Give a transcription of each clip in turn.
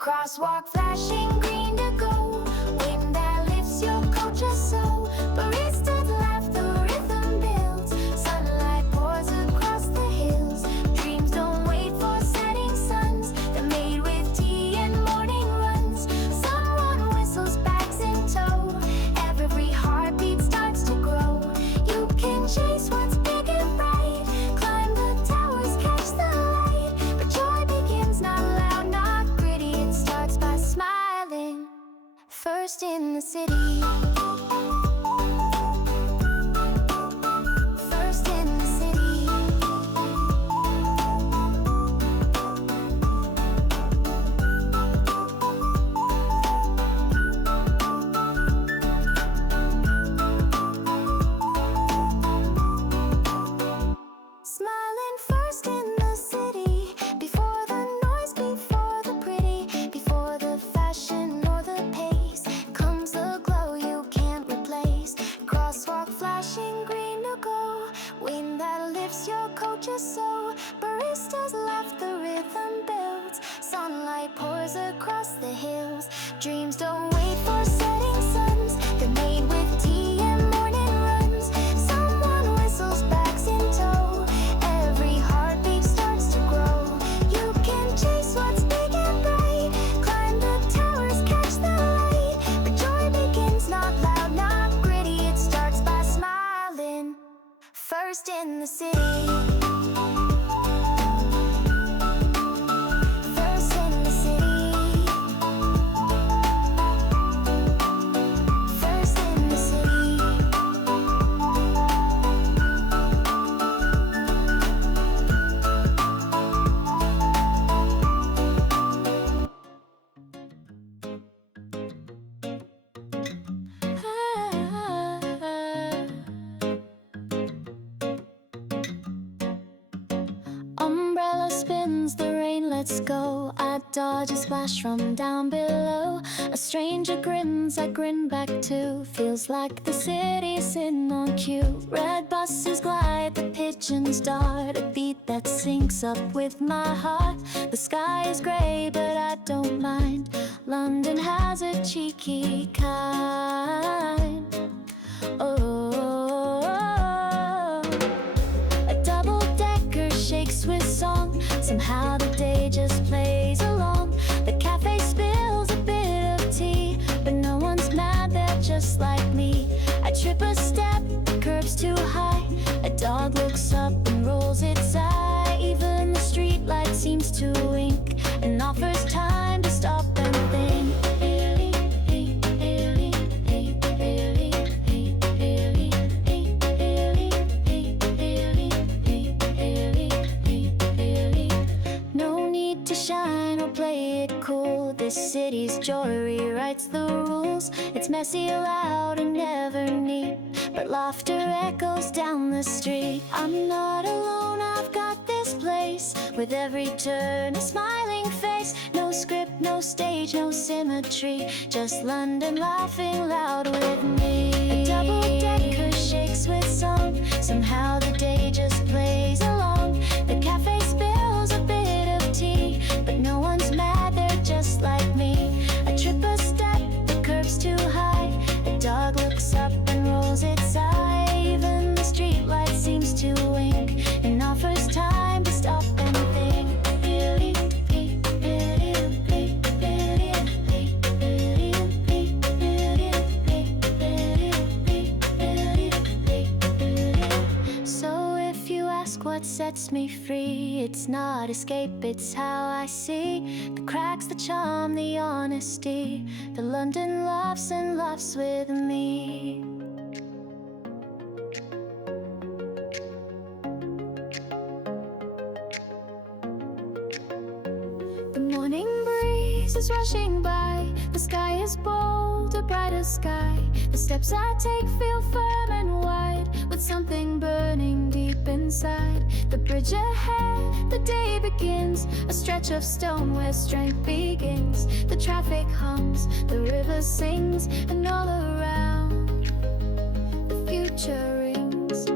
Crosswalk flashing green to go. Wind that lifts your culture so. Baristas laugh, the rhythm builds. Sunlight pours across the hills. Dreams don't wait for setting suns. They're made with tea and morning runs. Someone whistles bags in tow. Every heartbeat starts to grow. You can chase what's big and bright. Climb the towers, catch the light. But joy begins not loud, not gritty. It starts by smiling. First in the city. First in the city. Smiling first in the city. Before the noise, before the pretty, before the fashion or the pace, comes the glow you can't replace. Crosswalk flashing green to go. Wind that lifts your culture so. Baristas laugh, the rhythm builds. Sunlight pours across the hills. Dreams don't wait for setting suns. They're made with tea and morning runs. Someone whistles bags in tow. Every heartbeat starts to grow. You can chase what's big and bright. Climb the towers, catch the light. But joy begins not loud, not gritty. It starts by smiling. First in the city. First in the city. First in the city. Umbrella spins, the rain lets go. I dodge a splash from down below. A stranger grins, I grin back too. Feels like the city's in on cue. Red buses glide, the pigeons dart. A beat that syncs up with my heart. The sky is gray, but I don't mind. London has a cheeky kind. Oh, a double-decker shakes with song. Somehow the day just plays along. The cafe spills a bit of tea, but no one's mad, they're just like me. I trip a step, the curb's too high. A dog looks up and rolls its eye. Even the street light seems to wink and offers time to stop and think. No need to shine or play it cool. This city's joy rewrites the rules. It's messy, loud, and never neat, but laughter echoes down the street. I'm not alone, I've got this place. With every turn, a smiling face. No script, no stage, no symmetry. Just London laughing loud with me. A double-decker shakes with song. Somehow the day just plays along. The cafe spills a bit of tea, but no one's mad, they're just like me. I trip a step, the curb's too high. A dog looks up and rolls its eye. Even the street light seems to wink and offers time to stop and think. So if you ask what sets me free, it's not escape, it's how I see the cracks, the charm, the honesty. The London laughs and laughs with me. The morning breeze is rushing by. The sky is bold, a brighter sky. The steps I take feel firm and wide, with something burning deep inside. The bridge ahead, the day begins. A stretch of stone where strength begins. The traffic hums, the river sings, and all around the future rings.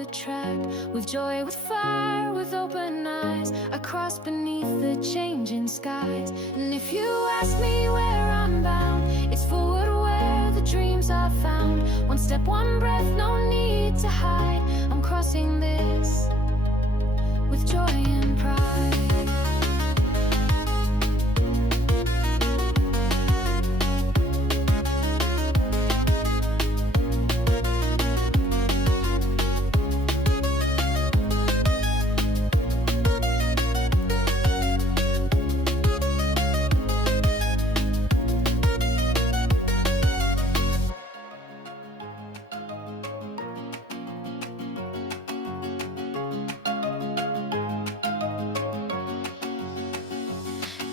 the track. With joy, with fire, with open eyes, I cross beneath the changing skies. And if you ask me where I'm bound, it's forward where the dreams are found. One step, one breath, no need to hide. I'm crossing this with joy and pride.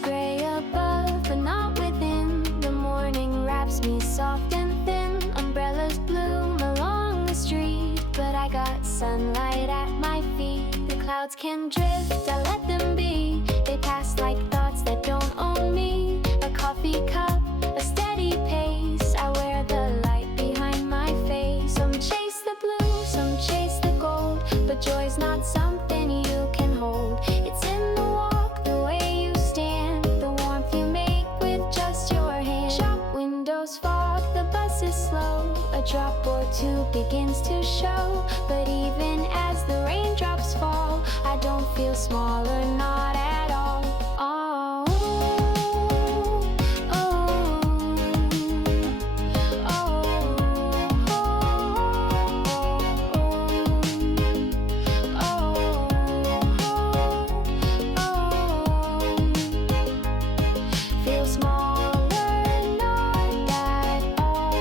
Gray above, but not within. The morning wraps me soft and thin. Umbrellas bloom along the street, but I got sunlight at my feet. The clouds can drift, I let them be. They pass like thoughts that don't own me. A coffee cup, a steady pace. I wear the light behind my face. Some chase the blue, some chase the gold, but joy's not something you can hold. It's in the walk, the way you stand, the warmth you make with just your hand. Shop windows fog, the bus is slow. A drop or two begins to show, but even as the raindrops fall, I don't feel smaller, not at all. Oh, oh, feel smaller, not at all.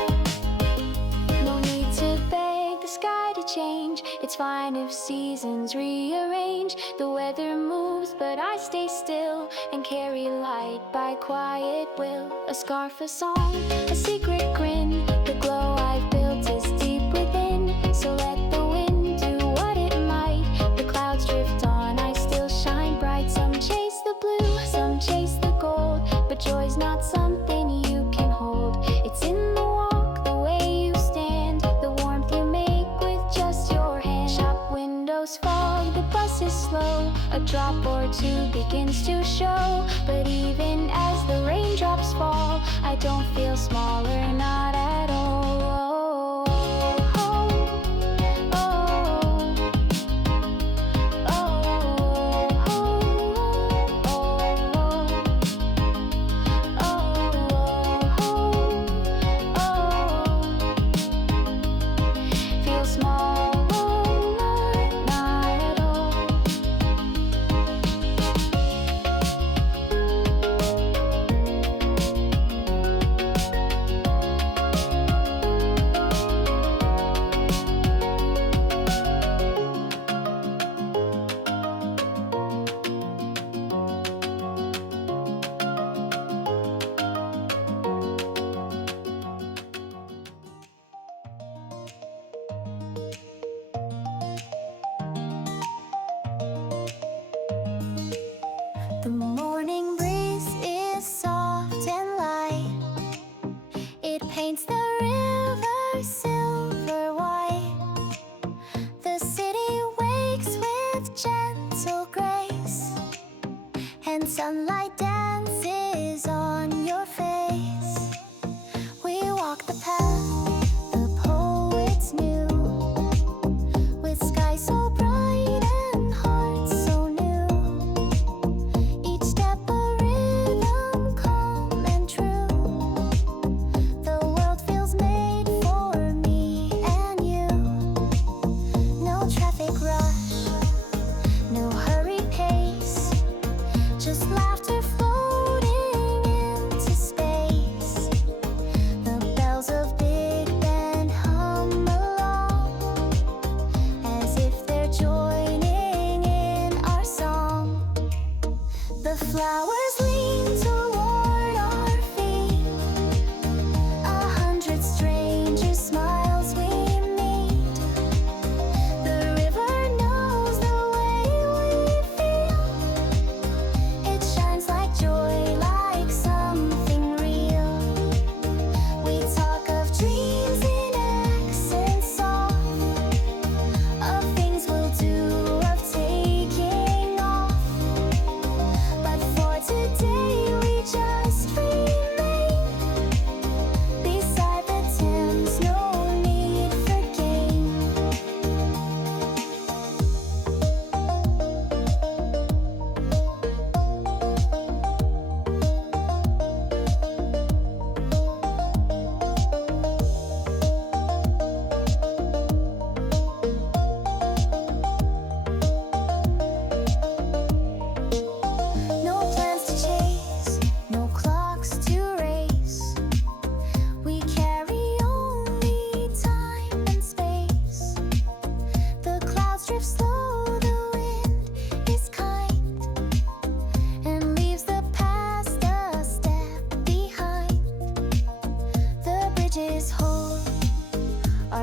No need to beg the sky to change. It's fine if seasons rearrange. The weather moves, but I stay still and carry light by quiet will. A scarf, a song, a secret grin. The glow I've built is deep within, so let the wind do what it might. The clouds drift on, I still shine bright. Some chase the blue, some chase the gold, but joy's not something you can hold. It's in the walk, the way you stand, the warmth you make with just your hand. Shop windows fog, the bus is slow. A drop or two begins to show, but even as the raindrops fall, I don't feel smaller, not at all. Feel smaller, not at all.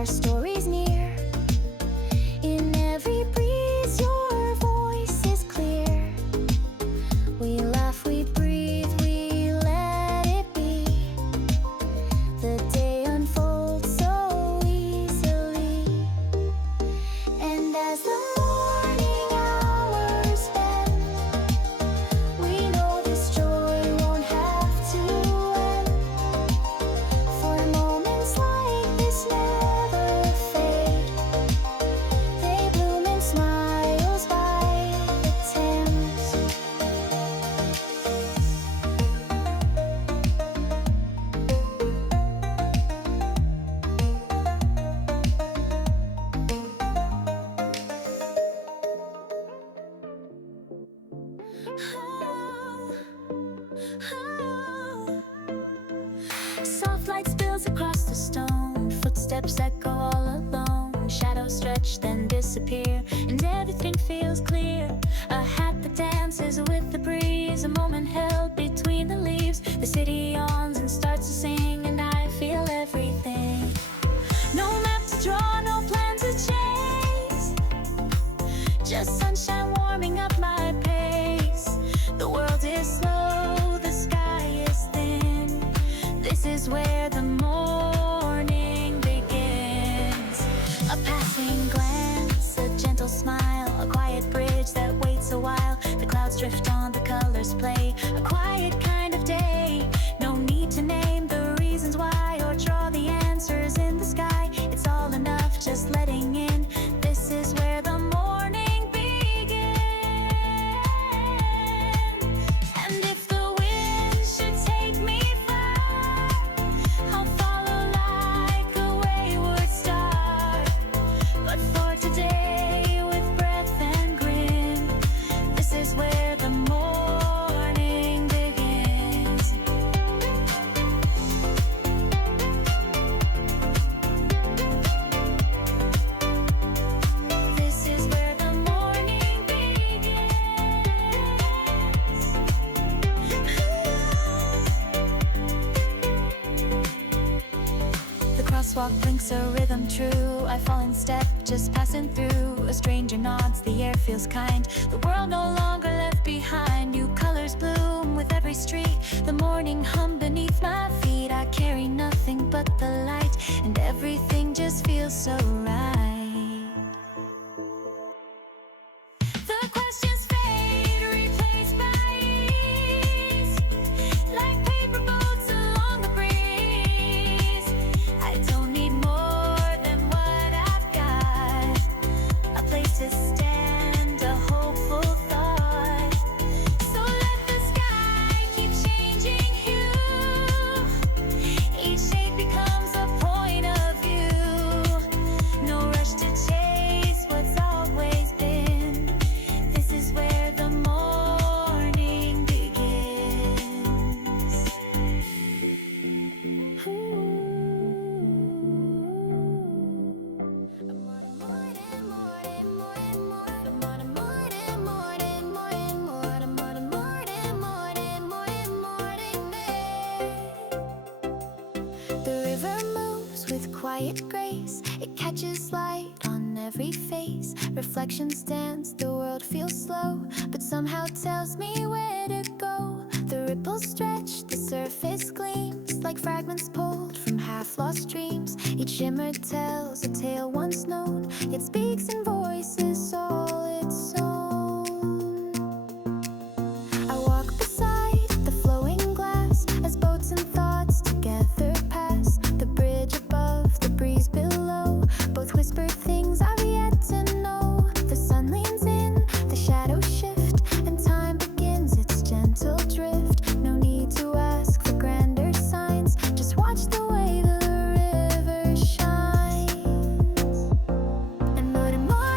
our stories near. In every breeze, your voice is clear. We laugh, we breathe, we let it be. The day unfolds so easily. And as the morning hours bend, we know this joy won't have to end. For moments like this never fade. They bloom in smiles by the Thames. Soft light spills across the stone. Footsteps echo all alone. Shadows stretch, then disappear, and everything feels clear. A hat that dances with the breeze. A moment held between the leaves. The city yawns and starts to sing, and I feel everything. No map to draw, no plan to chase. Just sunshine warming up my pace. The world is slow, the sky is thin. This is where the morning begins. A passing glance, a gentle smile, a quiet bridge that waits a while. The clouds drift on, the colors play. A quiet kind of day. No need to name the reasons why or draw the answers in the sky. It's all enough, just letting in. This is where the morning begins. And if the wind should take me far, I'll follow like a wayward star. But for today, with breath and grin, this is where the morning begins. This is where the morning begins. The crosswalk blinks a rhythm true. I fall in step, just passing through. A stranger nods, the air feels kind. The world no longer left behind. New colors bloom with every street. The morning hum beneath my feet. I carry nothing but the light, and everything just feels so right. The questions fade, replaced by ease. Like paper boats along the breeze. I don't need more than what I've got. A place to stand, a hopeful thought. So let the sky keep changing hue. Each shade becomes a point of view. No rush to chase what's always been. This is where the morning begins. The river moves with quiet grace. It catches light on every face. Reflections dance, the world feels slow, but somehow tells me where to go. The ripples stretch, the surface gleams like fragments pulled from half-lost dreams. Each shimmer tells a tale once known. It speaks in voices all its own. I walk beside the flowing glass as boats and thoughts together pass. The bridge above, the breeze below, both whisper things I've yet to know. The sun leans in, the shadows shift, and time begins its gentle drift. No need to ask for grander signs, just watch the way the river shines. And more and more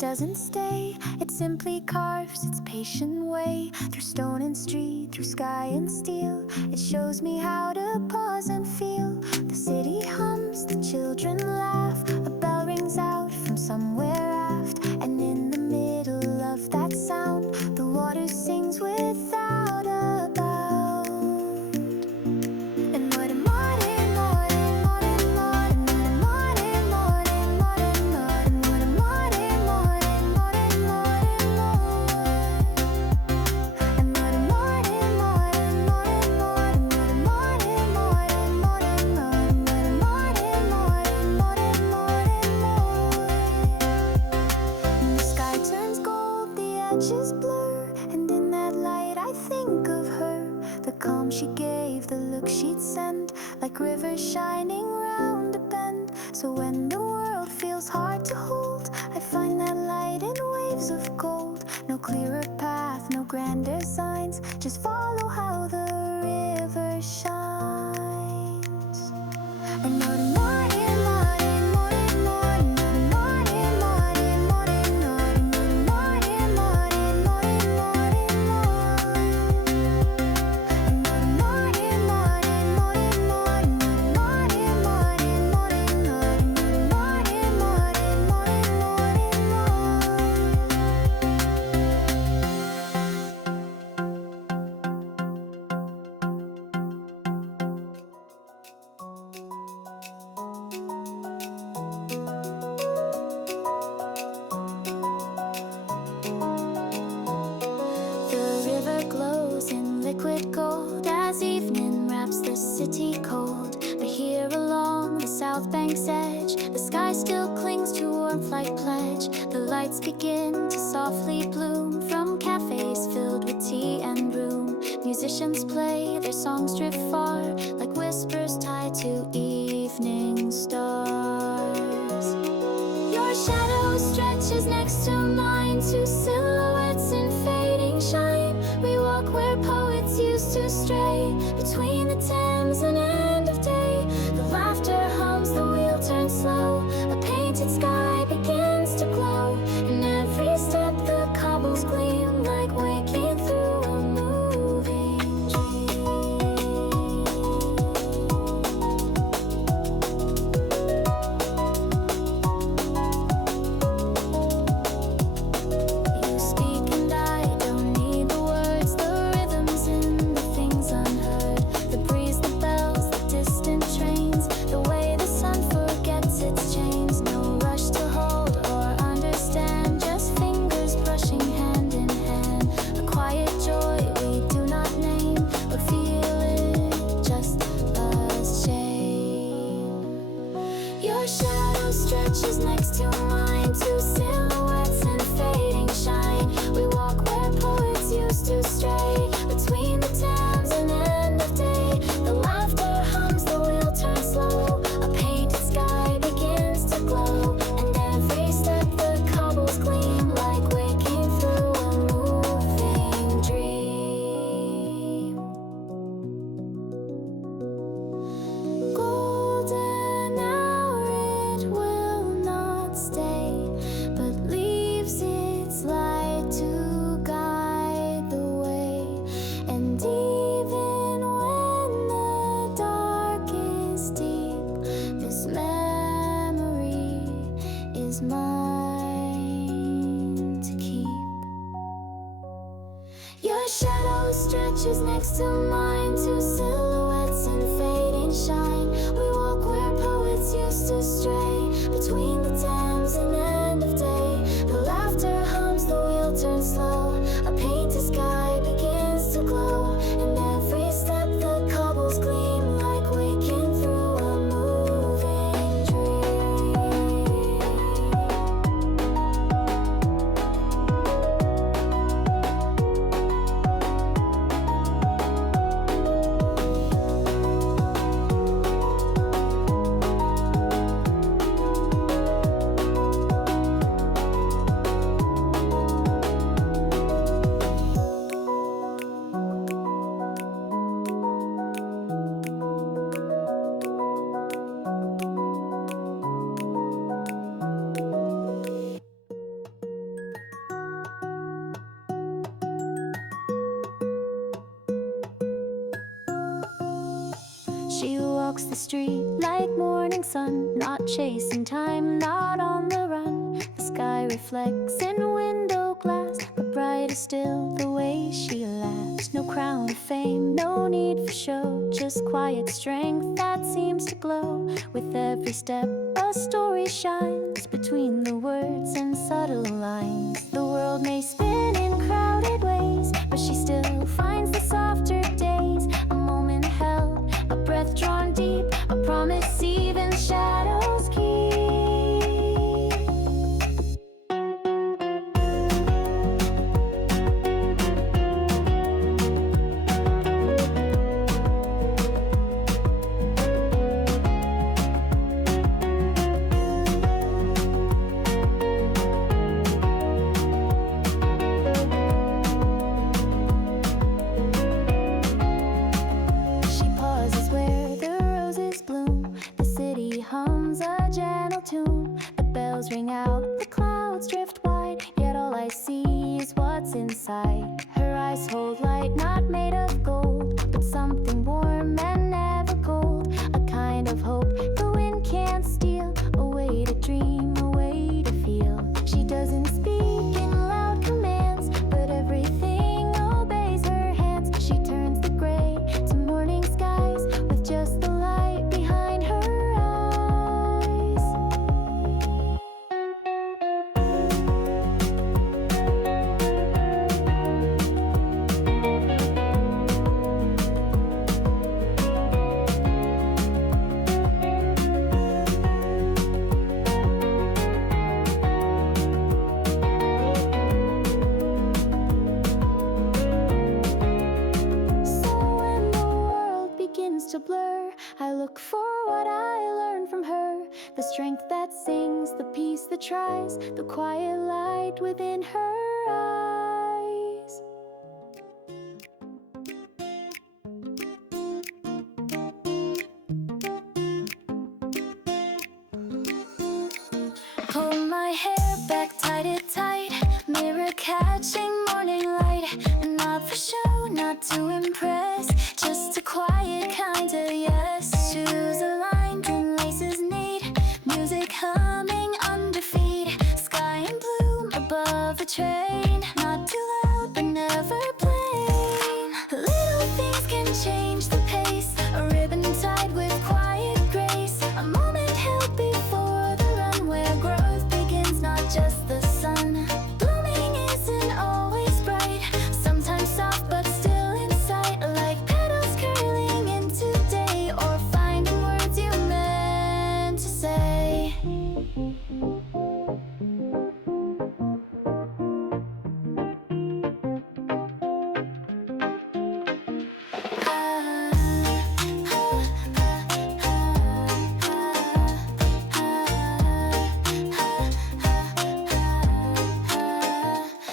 doesn't stay, it simply carves its patient way through stone and street, through sky and steel. It shows me how to pause and feel. The city hums, the children laugh, a bell rings out from somewhere aft, and in the middle of that sound, the water sings without a bound. And what a morning, morning, morning, morning, morning, morning, morning, morning, morning, morning, morning, morning, morning, morning. And what a morning, morning, morning, morning, morning, morning, morning, morning, morning, morning, morning, morning, morning. The sky turns gold, the edges blur, and in that light I think of her. The calm she gave, the look she'd send, like rivers shining round a bend. So when the world feels hard to hold, I find that light in waves of gold. No clearer path, no grander signs, just follow how the river shines. And what a morning, morning, morning, morning, morning, morning, morning, morning, morning, morning, morning, morning, morning. And what a morning, morning, morning, morning, morning, morning, morning, morning, morning, morning, morning, The river glows in liquid gold as evening wraps the city cold. But here along the south bank's edge, the sky still clings to warmth like pledge. The lights begin to softly bloom from cafes filled with tea and room. Musicians play, their songs drift far like whispers tied to evening stars. Your shadow stretches next to mine, two silhouettes in fading shine. We walk where poets used to stray, between the Thames and end of day. The laughter hums, the wheel turns slow, a painted sky begins to glow. In every step the cobbles gleam like waking through a moving dream. You speak and I don't need the words, the rhythms in the things unheard. The breeze, the bells, the distant trains, the way the sun forgets its chains. No rush to hold or understand, just fingers brushing hand in hand. A quiet joy we do not name, but feel it just the same. Your shadow stretches next to mine, two silhouettes in fading shine. We walk where poets used to stray, between the Thames and end of day. The laughter hums, the wheel turns slow, a painted sky begins to glow. And every step the cobbles gleam like waking through a moving dream. Golden hour, it will not stay, but leaves its light to guide the way. And even when the dark is deep, this memory is mine to keep. Your shadow stretches next to mine, two silhouettes in fading shine. We walk where poets used to stray, between the Thames and end of day. The laughter hums, the wheel turns slow, a painted sky begins to glow. And every step the cobbles gleam like waking through a moving dream. walks the street like morning sun, not chasing time, not on the run. The sky reflects in window glass, but brighter still the way she laughs. No crown of fame, no need for show, just quiet strength that seems to glow. With every step a story shines between the words and subtle lines. The world may spin in crowded ways, but she still finds the softer days. A moment held, a breath drawn deep, a promise even shadows keep. Ring out, the clouds drift wide, yet all I see is what's inside. Her eyes hold light, not made of gold, but something warm and never cold. A kind of hope the wind can't steal, a way to dream, a way to feel. She doesn't speak in loud commands, but everything obeys her hands. She turns the gray to morning skies with just the light behind her eyes. To blur, I look for what I learned from her. The strength that sings, the peace that tries, the quiet light within her eyes. Pull my hair back, tied it tight, mirror catching morning light. Not for show, not to impress, just a quiet kind of yes. Shoes aligned and laces neat, music humming under feet. Sky in bloom above a train, not too loud but never plain. Little things can change the pace, a ribbon tied with quiet grace. A moment held before the run where growth begins, not just the sun. Blooming isn't always bright, sometimes soft but still in sight, like petals curling into day, or finding words you meant to say.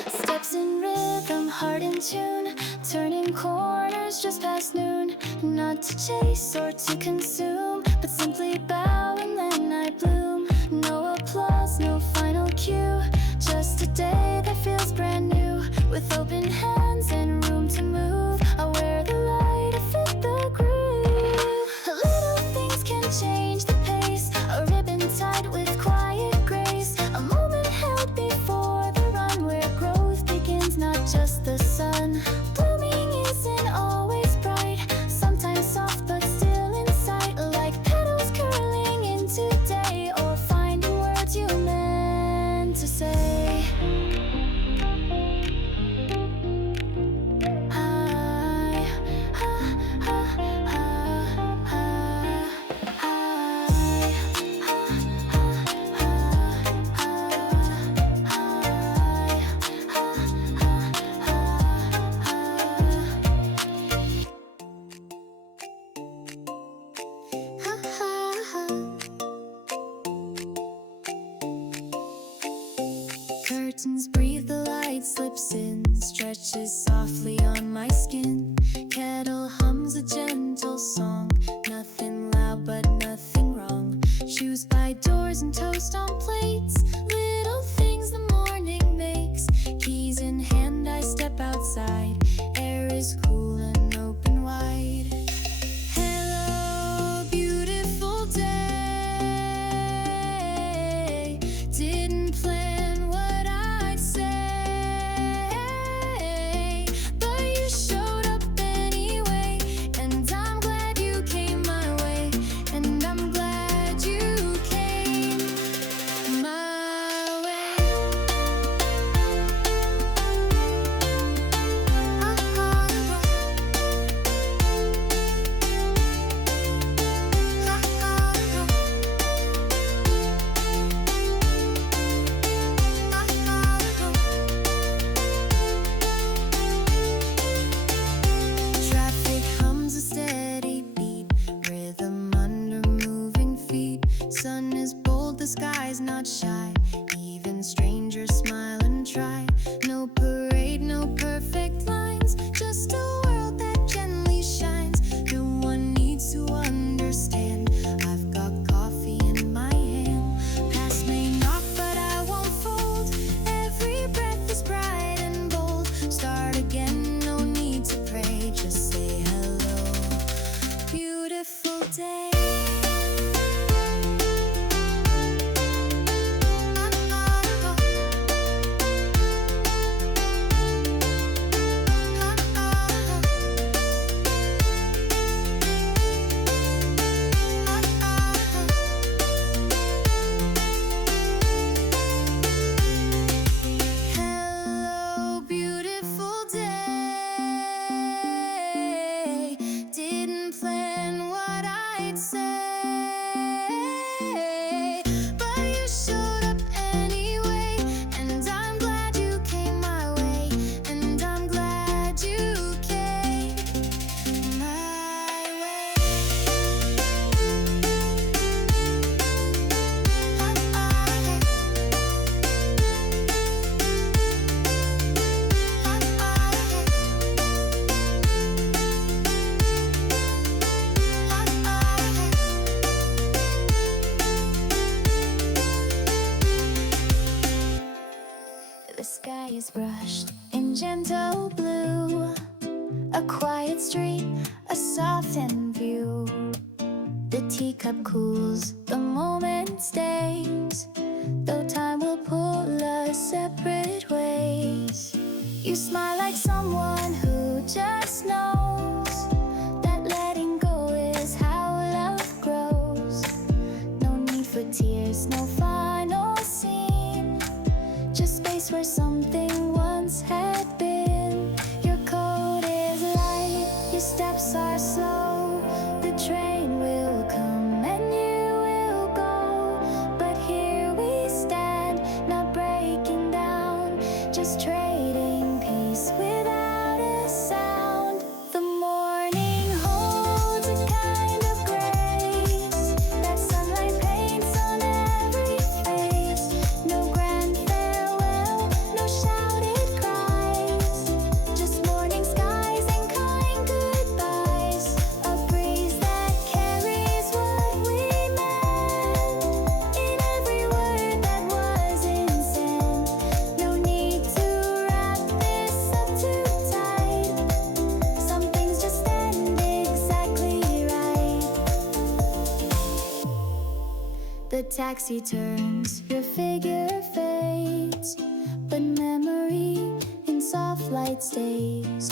Steps in rhythm, heart in tune, turning corners just past noon. Not to chase or to consume, but simply bow and then I bloom. No applause, no final cue, just a day that feels brand new. With open hands and room to move, I wear the light to fit the groove. Little things can change the pace, a ribbon tied with quiet grace. A moment held before the run where growth begins, not just the sun. Blooming isn't always bright, sometimes soft but still in sight, like petals curling into day, or finding words you meant to say. Curtains breathe, the light slips in, stretches softly on my skin. Kettle hums a gentle song, nothing loud but nothing wrong. Shoes by doors and toast on plates, little things the morning makes. Keys in hand, I step outside, air is cool and open wide. Hello, beautiful The sky is brushed in gentle blue. A quiet street, a softened view. The teacup cools, the moment stays. Though time will pull us separate ways. You smile like someone who just knows that letting go is how love grows. No need for tears, no final scene. Just space where something once had been. Your coat is light, your steps are slow. The train will come and you will go. But here we stand, not breaking down, just trading peace without a sound. The morning holds a kind of grace that sunlight paints on every face. No grand farewell, no shouted cries, just morning skies and kind goodbyes. A breeze that carries what we meant in every word that wasn't sent. No need to wrap this up too tight. Some things just end exactly right. The taxi turns, your figure fades, but memory in soft light stays.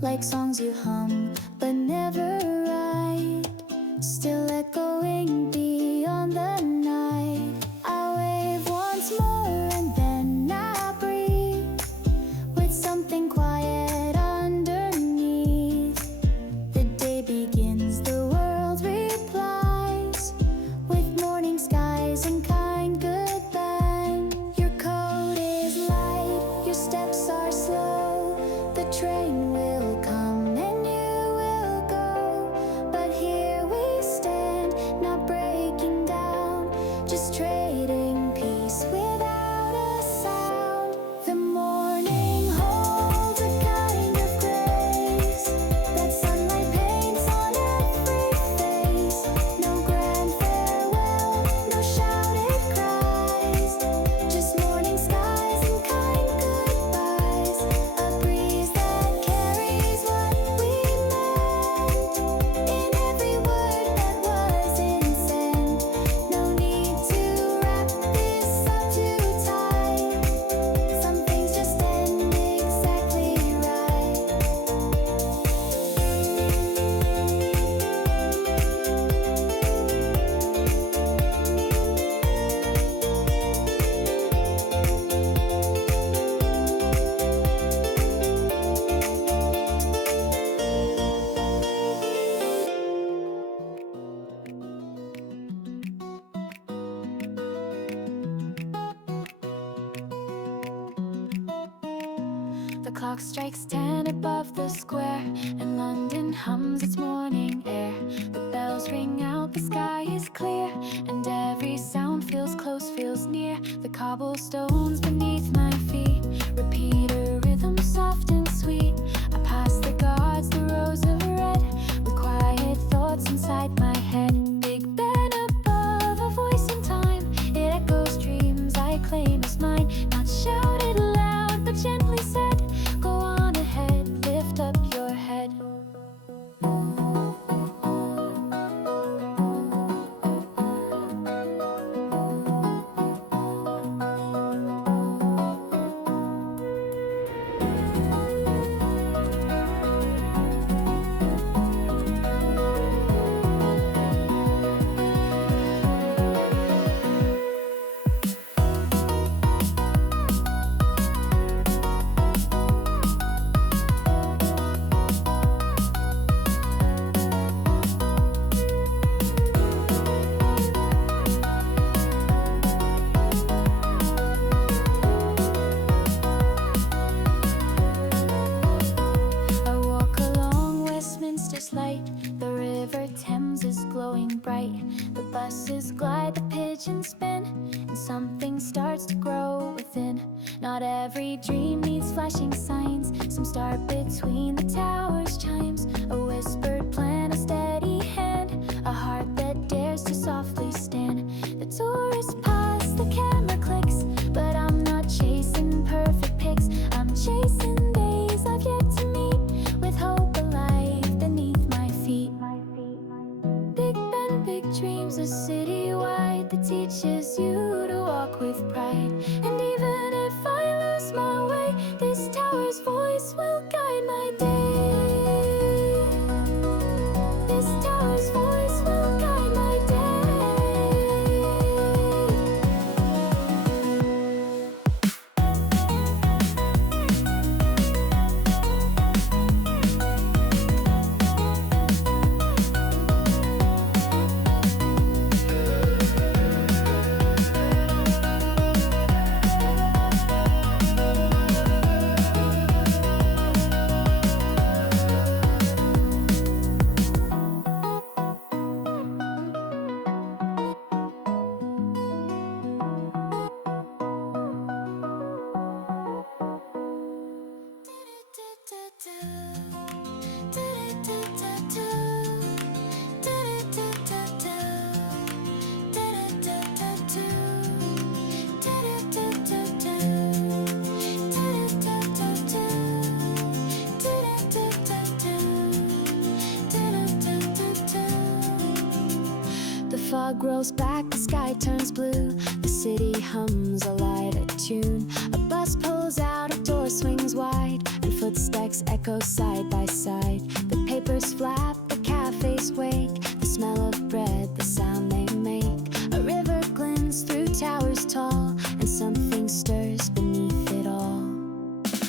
Like songs you hum, but never write, still echoing beyond the night. I wave once more and then I breathe, with something quiet underneath. The day begins, the world replies, with morning skies and kind goodbye. Your coat is light, your steps are slow. The train will come and you will go. But here we stand, not breaking down, just trading peace without a sound. The morning holds a kind of grace that sunlight paints on every face. No grand farewell, no shouted cries, just morning skies and kind goodbyes. A breeze that carries what we meant in every word that wasn't sent. No need to wrap this up too tight. Some things just end exactly right. The clock strikes 10 above the square, and London hums its morning air. The bells ring out, the sky is clear, and every sound feels close, feels near. The cobblestones beneath my feet repeat a rhythm soft and sweet. I pass the gods, the rose of red, with quiet thoughts inside my head. Big Ben above, a voice in time, it echoes dreams I claim as mine. Not shouted loud, but gently said, go on ahead, lift up your head. I walk along Westminster's light. The river Thames is glowing bright. The buses glide, the pigeons spin, and something starts to grow within. Not every dream needs flashing signs. Some start between the towers' chimes. A whispered plan, a steady hand, a heart that dares to softly stand. The tourists pass, the camera clicks, but I'm not chasing perfect fog rolls back, the sky turns blue. The city hums a lighter tune. A bus pulls out, a door swings wide, and footsteps echo side by side. The papers flap, the cafes wake, the smell of bread, the sound they make. A river glints through towers tall, and something stirs beneath it all.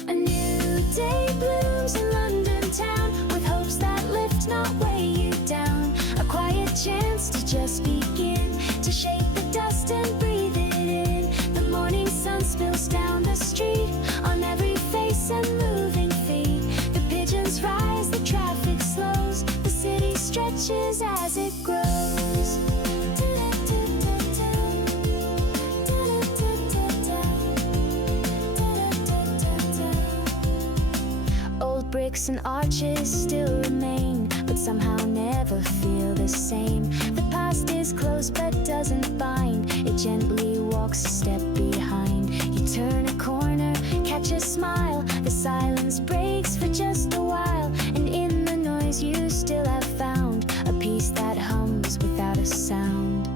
A new day blooms in London town, with hopes that lift, not weigh you down. A quiet chance to just begin, to shake the dust and breathe it in. The morning sun spills down the street, on every face and moving feet. The pigeons rise, the traffic slows, the city stretches as it grows. Old bricks and arches still remain, but somehow never feel the same. The past is close but doesn't bind, it gently walks a step behind. You turn a corner, catch a smile, the silence breaks for just a while, and in the noise you still have found a peace that hums without a sound.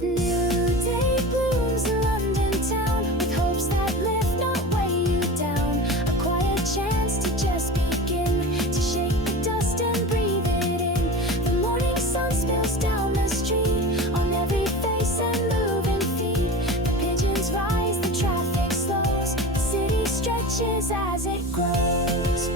New day blooms in London town, with hopes that lift, not weigh you down. A quiet chance to just begin, to shake the dust and breathe it in. The morning sun spills down the street, on every face and moving feet. The pigeons rise, the traffic slows, the city stretches as it grows.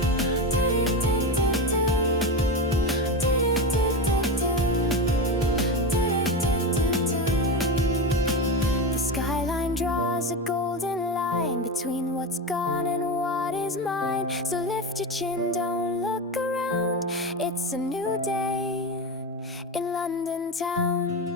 The skyline draws a golden line between what's gone and what is mine. So lift your chin, don't look around. It's a new day in London town.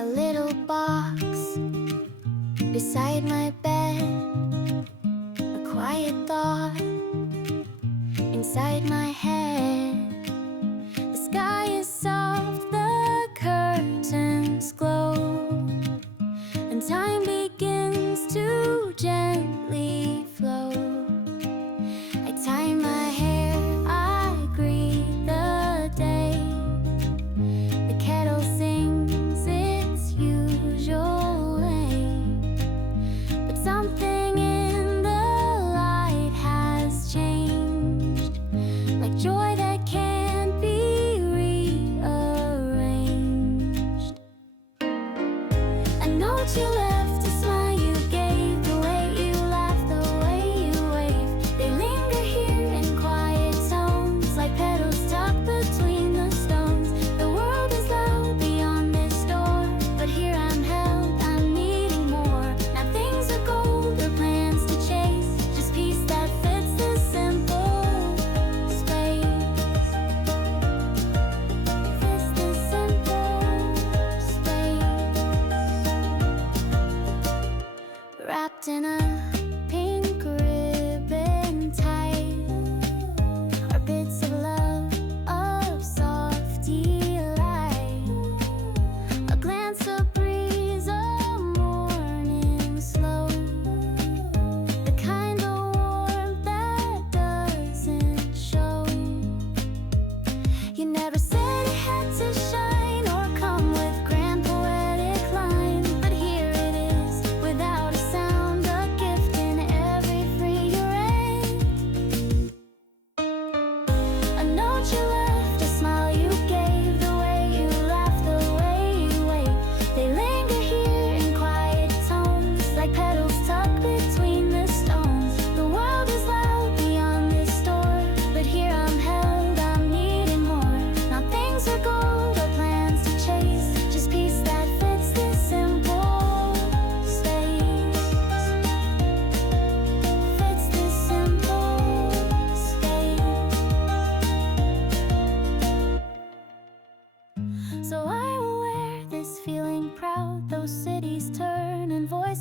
A little box beside my bed, a quiet thought inside my head. The sky is soft, the curtains glow, and time begins to gently flow. I tie my hair, I greet the day. The kettle sings its usual way, but something in the light has changed, like joy that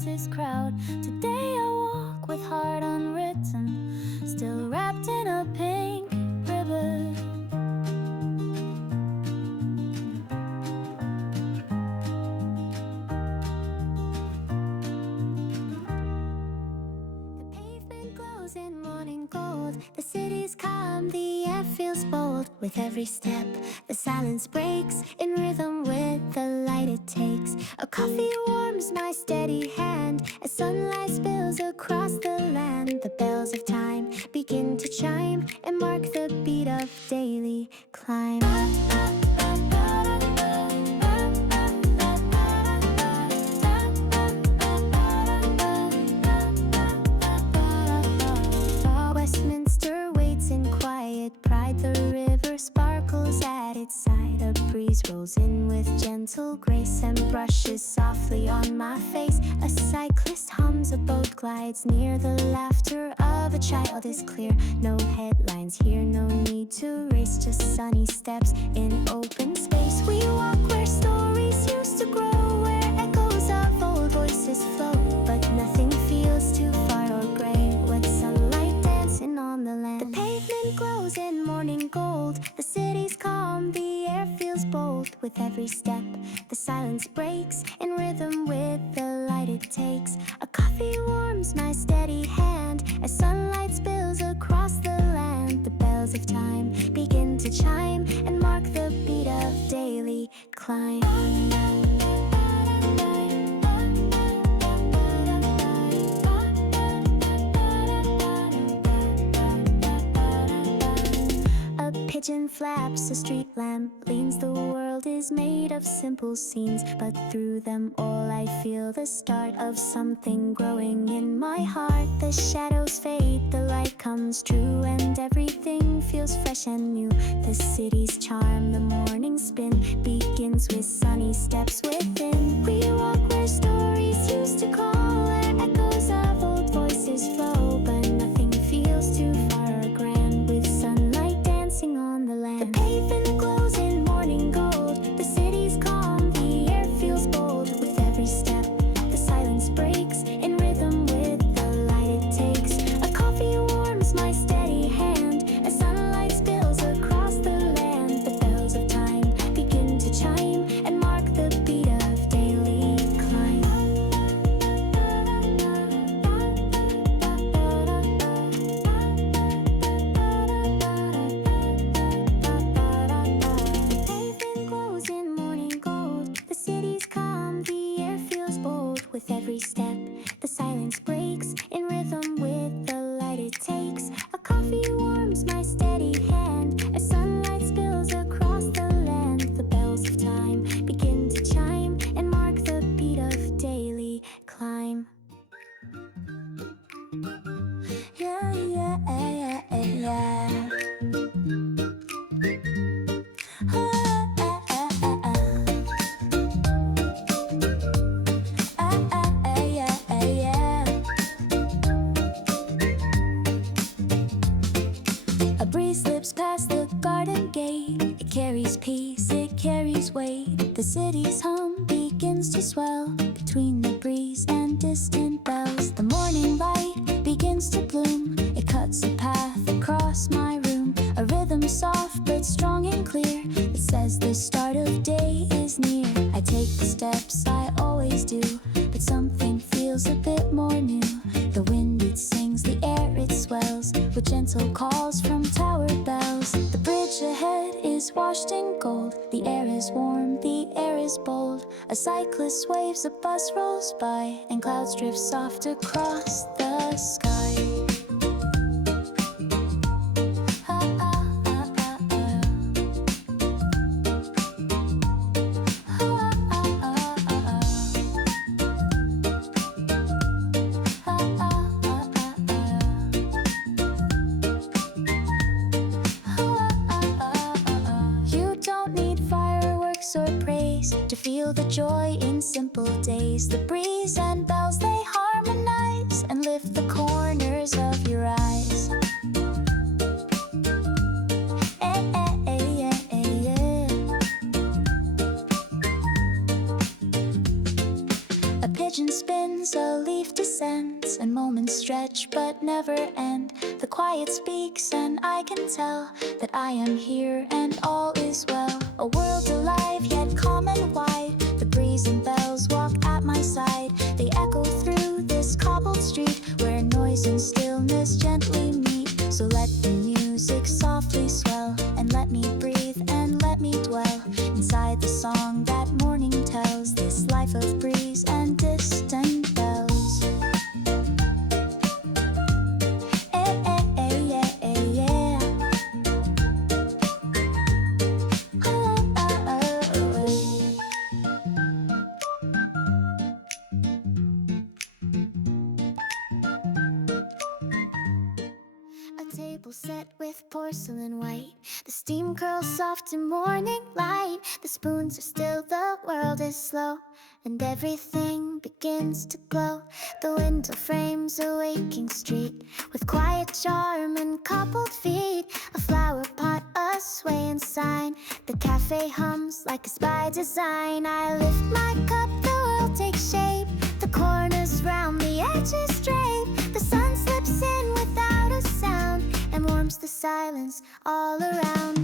this crowd. Today I walk with heart unwritten, still wrapped in a pink ribbon. The pavement glows in morning gold. The city's calm, the air feels bold. With every step, the silence breaks in rhythm with the light it takes. A coffee warms my steady hand as sunlight spills across the land. The bells of time begin to chime and mark the beat of daily climb. Westminster waits in quiet pride. The river sparkles at its side. A breeze rolls in with gentle grace and brushes softly on my face. A cyclist hums, a boat glides near. The laughter of a child is clear. No headlines here, no need to race. Just sunny steps in open space. We walk where stories used to grow, where echoes of old voices flow. But nothing feels too far or gray with sunlight dancing on the land. The pavement glows in morning gold. The city's calm, the air feels bold. With every step, the silence breaks in rhythm with the light it takes. A coffee warms my steady hand as sunlight spills across the land. The bells of time begin to chime and mark the beat of daily climb. A pigeon flaps, a street lamp leans. The world is made of simple scenes, but through them all I feel the start of something growing in my heart. The shadows fade, the light comes true, and everything feels fresh and new. The city's charm, the morning spin begins with sunny steps within. We walk where stories used to call, where echoes of old voices flow. But nothing feels too far or grand with sunlight dancing on the land. The pavement glows in morning gold. The city's calm, the air feels bold. With every step, the silence breaks in rhythm with the light it takes. A coffee warms my steady hand as sunlight spills across the land. The bells of time begin to chime and mark the beat of daily climb. The pavement glows in morning gold. The city's calm, the air feels bold. With every step, the silence breaks in rhythm with the light it takes. A coffee warms my steady hand as sunlight spills across the land. The bells of time begin to chime and mark the beat of daily climb. Yeah, yeah, yeah, yeah. Ah, ah, ah, ah, ah. Ah, ah, ah, yeah, ah, yeah. A breeze slips past the garden gate. It carries peace, it carries weight. The city's hum begins to swell between the breeze and distant bells. The morning light begins to bloom. It cuts a path across my room. A rhythm soft but strong and clear. It says the start of day is near. I take the steps I always do, but something feels a bit more new. The wind it sings, the air it swells with gentle calls from tower bells. The bridge ahead is washed in gold. The air is warm, the air is bold. A cyclist waves, a bus rolls by, and clouds drift soft across the sky. Ah, ah, ah, ah, ah. Ah, ah, ah, ah, ah. Ah, ah, ah, ah, ah. You don't need fireworks or praise to feel the joy in simple days. The breeze and bells, they harmonize and lift the corners of your eyes. Eh, eh, eh, yeah, eh, yeah. A pigeon spins a Mornings stretch but never end. The quiet speaks and I can tell that I am here and all is well. A world alive yet calm and wide. The breeze and bells walk at my side. They echo through this cobbled street where noise and stillness gently meet. So let the music softly swell and let me breathe and let me dwell inside the song that morning tells. This life of breeze and distant bells. Set with porcelain white. The steam curls soft in morning light. The spoons are still, the world is slow, and everything begins to glow. The window frames a waking street with quiet charm and coupled feet. A flower pot, a swaying sign. The cafe hums like a by design. I lift my cup, the world takes shape. The corners round the edges drape. The sun slips in without a sound and warms the silence all around.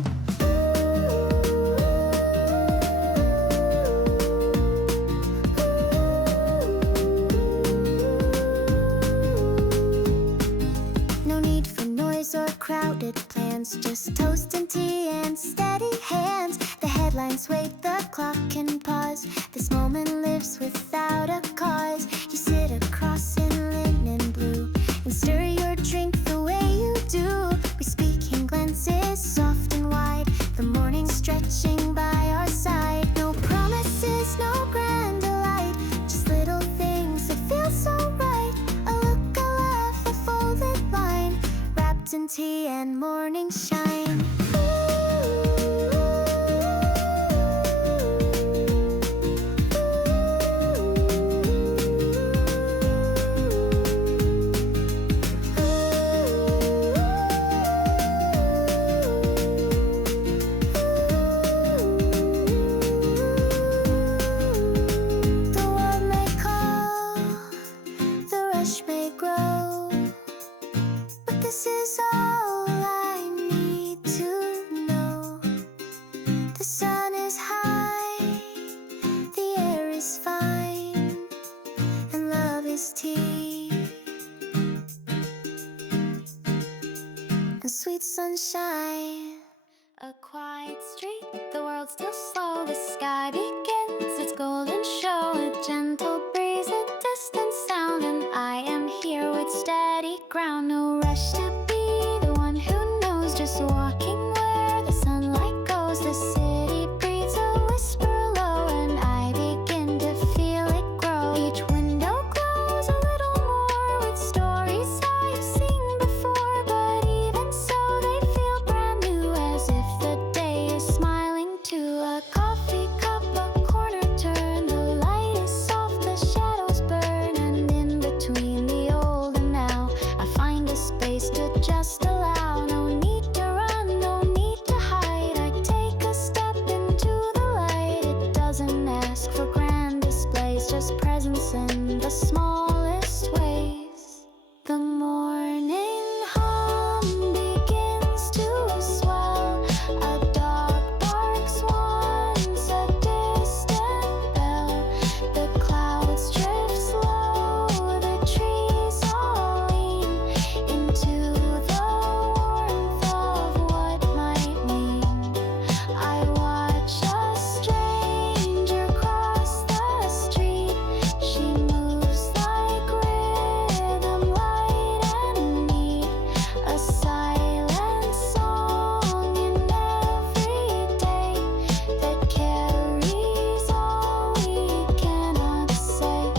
No need for noise or crowded plans, just toast and tea and steady hands. The headlines wait, the clock can pause. This moment lives without a cause. You sit across in linen blue and stir your drink the way you do. We speak in glances soft and wide. The morning stretching by our side. No promises, no grand delight, just little things that feel so right. A look, a laugh, a folded line, wrapped in tea and morning shine. Sweet sunshine, a quiet street, the world still slow. The sky begins its golden show. A gentle breeze, a distant sound, and I am here with steady ground. No rush to be the one who knows, just walking where the sunlight goes. The city breathes a whisper low, and I begin to feel it grow. Each window glows a little more with stories I've seen before, but even so they feel brand new, as if the day is smiling too. A coffee cup, a corner turn, the light is soft, the shadows burn, and in between the old and now I find a space to just allow. No need to run, no need to hide. I take a step into the light. It doesn't ask for grand displays, just presence in the smallest ways. The morning hum begins to swell. A dog barks once, a distant bell. The clouds drift slow, the trees all lean into the warmth of what might mean. I watch a stranger cross the street. She moves like rhythm, light and neat. A silent song in every day that carries all we cannot say.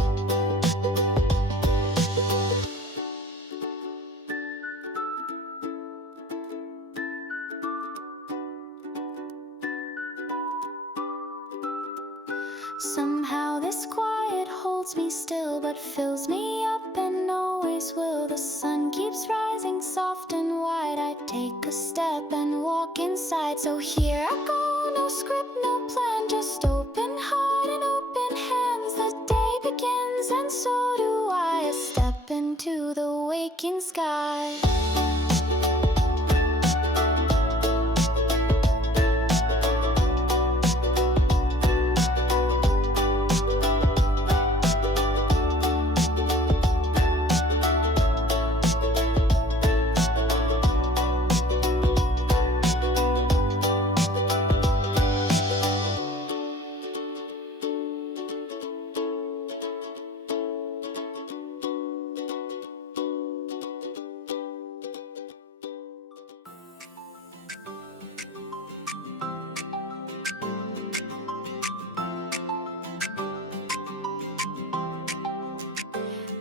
Somehow this quiet holds me still, but fills me up and always will. The sun keeps rising soft and wide. I take a step and walk inside. So here I go, no script, no plan, just open heart and open hands. The day begins and so do I. A step into the sunken sky.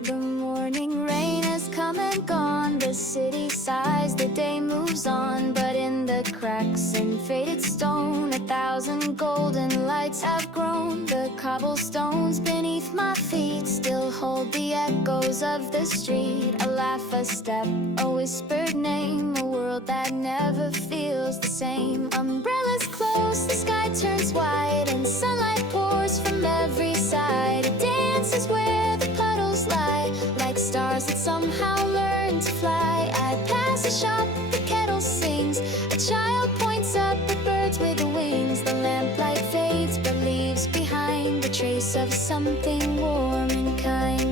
The morning rain has come and gone. The city sighs, the day moves on. But in the cracks and faded stone, 1,000 golden lights have grown. The cobblestones beneath my feet still hold the echoes of the street. A laugh, a step, a whispered name. A world that never feels the same. Umbrellas close, the sky turns white, and sunlight pours from every side. It dances where the puddles lie, like stars that somehow learn to fly. I pass a shop, the kettle sings. A child points up at birds with wings. The lamplight fades but leaves behind a trace of something warm and kind.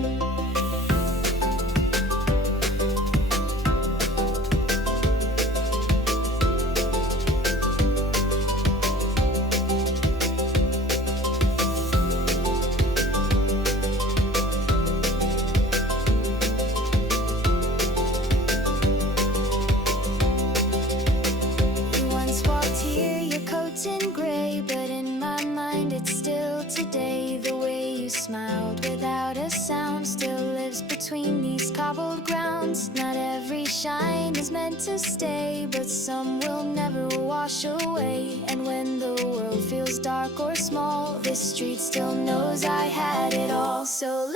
In gray, but in my mind it's still today. The way you smiled without a sound still lives between these cobbled grounds. Not every shine is meant to stay, but some will never wash away. And when the world feels dark or small, this street still knows I had it all. So